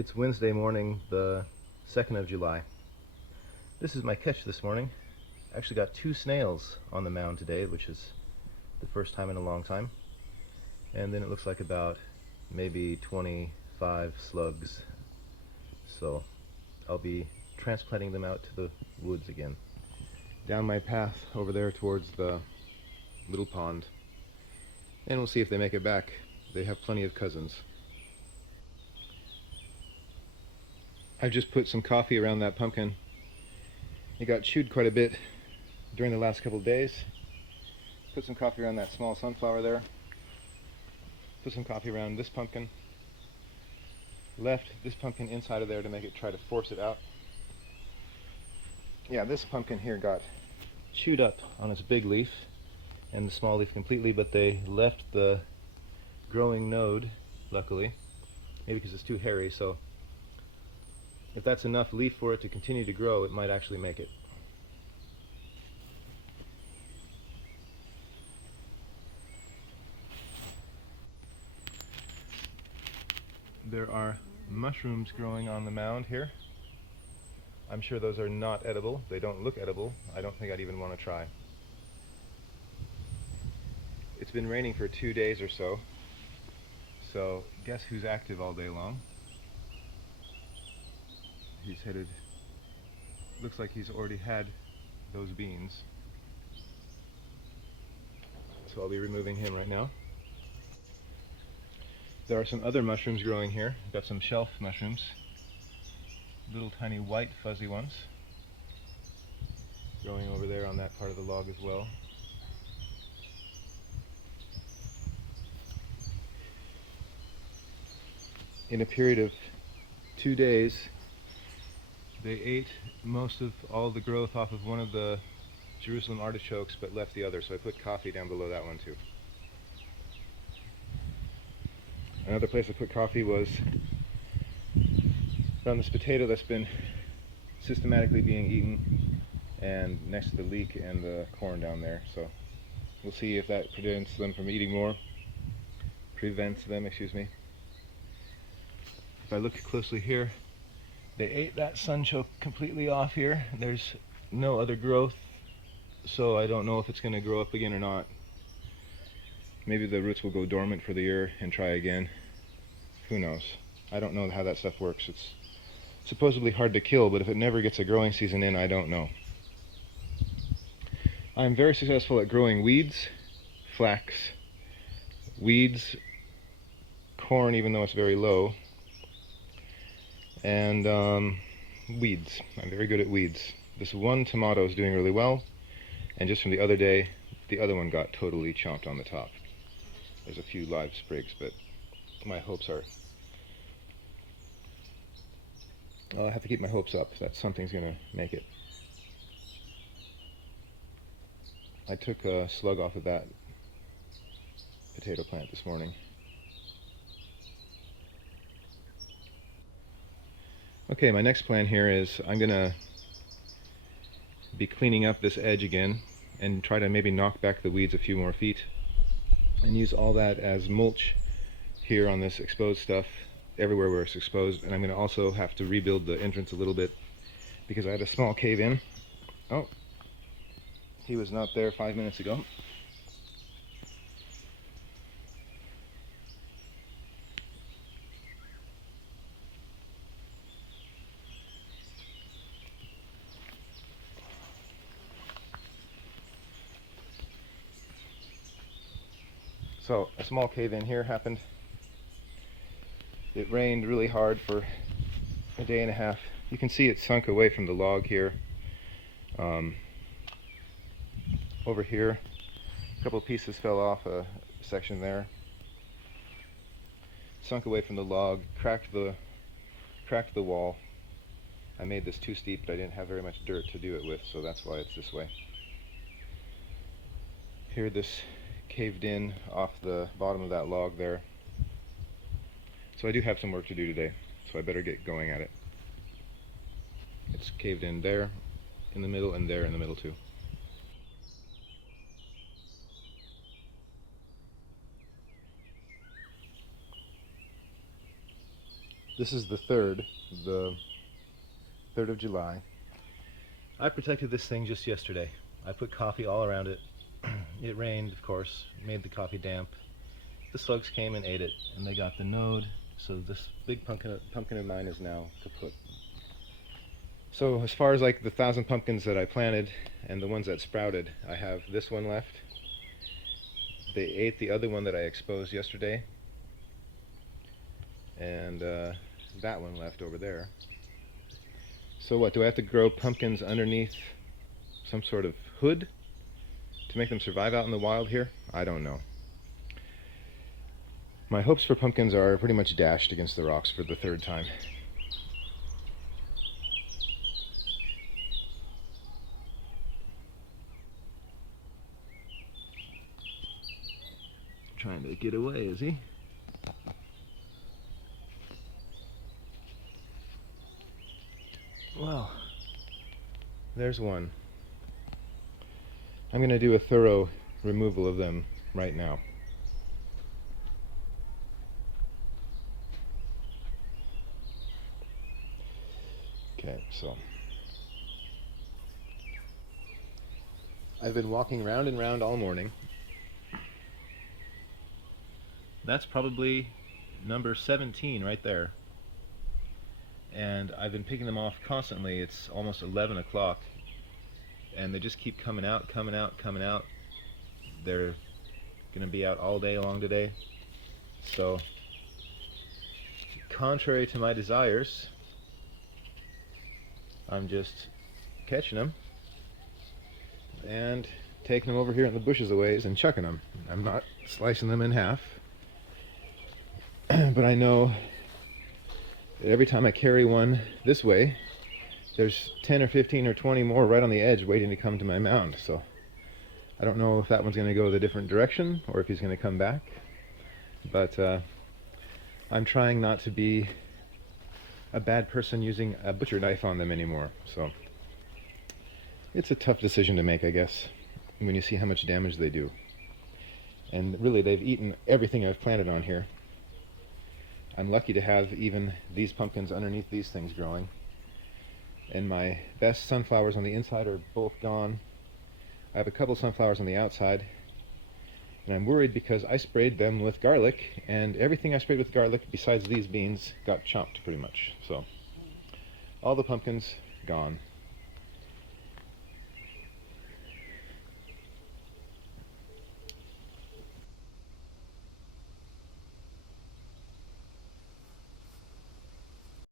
It's Wednesday morning, the 2nd of July. This is my catch this morning. I actually got 2 snails on the mound today, which is the first time in a long time. And then it looks like about maybe 25 slugs. So I'll be transplanting them out to the woods again. Down my path over there towards the little pond. And we'll see if they make it back. They have plenty of cousins. I've just put some coffee around that pumpkin. It got chewed quite a bit during the last couple of days. Put some coffee around that small sunflower there. Put some coffee around this pumpkin. Left this pumpkin inside of there to make it try to force it out. Yeah, this pumpkin here got chewed up on its big leaf and the small leaf completely, but they left the growing node, luckily. Maybe because it's too hairy, so if that's enough leaf for it to continue to grow, it might actually make it. There are mushrooms growing on the mound here. I'm sure those are not edible. They don't look edible. I don't think I'd even want to try. It's been raining for 2 days or so, so guess who's active all day long? He's headed, looks like he's already had those beans. So I'll be removing him right now. There are some other mushrooms growing here. I've got some shelf mushrooms, little tiny white fuzzy ones, growing over there on that part of the log as well. In a period of 2 days, they ate most of all the growth off of one of the Jerusalem artichokes, but left the other, so I put coffee down below that one too. Another place I put coffee was around this potato that's been systematically being eaten, and next to the leek and the corn down there. So we'll see if that prevents them from eating more. If I look closely here, they ate that sunchoke completely off here. There's no other growth, so I don't know if it's going to grow up again or not. Maybe the roots will go dormant for the year and try again. Who knows? I don't know how that stuff works. It's supposedly hard to kill, but if it never gets a growing season in, I don't know. I'm very successful at growing weeds, flax, weeds, corn even though it's very low, and weeds. I'm very good at weeds. This one tomato is doing really well, and just from the other day, the other one got totally chomped on the top. There's a few live sprigs, but my hopes are... Well, I have to keep my hopes up that something's going to make it. I took a slug off of that potato plant this morning. Okay, my next plan here is I'm going to be cleaning up this edge again and try to maybe knock back the weeds a few more feet and use all that as mulch here on this exposed stuff everywhere where it's exposed. And I'm going to also have to rebuild the entrance a little bit because I had a small cave in. Oh, he was not there 5 minutes ago. So a small cave in here happened. It rained really hard for a day and a half. You can see it sunk away from the log here. Over here, a couple of pieces fell off a section there. Sunk away from the log, cracked the wall. I made this too steep, but I didn't have very much dirt to do it with, so that's why it's this way. Here this caved in off the bottom of that log there. So I do have some work to do today, so I better get going at it. It's caved in there in the middle and there in the middle too. This is the 3rd of July. I protected this thing just yesterday. I put coffee all around it. It rained, of course, made the coffee damp. The slugs came and ate it, and they got the node, so this big pumpkin of mine is now kaput. So as far as like the 1,000 pumpkins that I planted and the ones that sprouted, I have this one left. They ate the other one that I exposed yesterday, and that one left over there. So what, do I have to grow pumpkins underneath some sort of hood to make them survive out in the wild here? I don't know. My hopes for pumpkins are pretty much dashed against the rocks for the 3rd time. Trying to get away, is he? Well, there's one. I'm going to do a thorough removal of them right now. Okay, so I've been walking round and round all morning. That's probably number 17 right there. And I've been picking them off constantly. It's almost 11 o'clock. And they just keep coming out, coming out, coming out. They're going to be out all day long today. So, contrary to my desires, I'm just catching them and taking them over here in the bushes a ways and chucking them. I'm not slicing them in half. But I know that every time I carry one this way, there's 10 or 15 or 20 more right on the edge waiting to come to my mound. So I don't know if that one's going to go the different direction or if he's going to come back. But I'm trying not to be a bad person using a butcher knife on them anymore. So it's a tough decision to make, I guess, when you see how much damage they do. And really, they've eaten everything I've planted on here. I'm lucky to have even these pumpkins underneath these things growing. And my best sunflowers on the inside are both gone. I have a couple sunflowers on the outside. And I'm worried because I sprayed them with garlic, and everything I sprayed with garlic besides these beans got chopped pretty much. So all the pumpkins gone.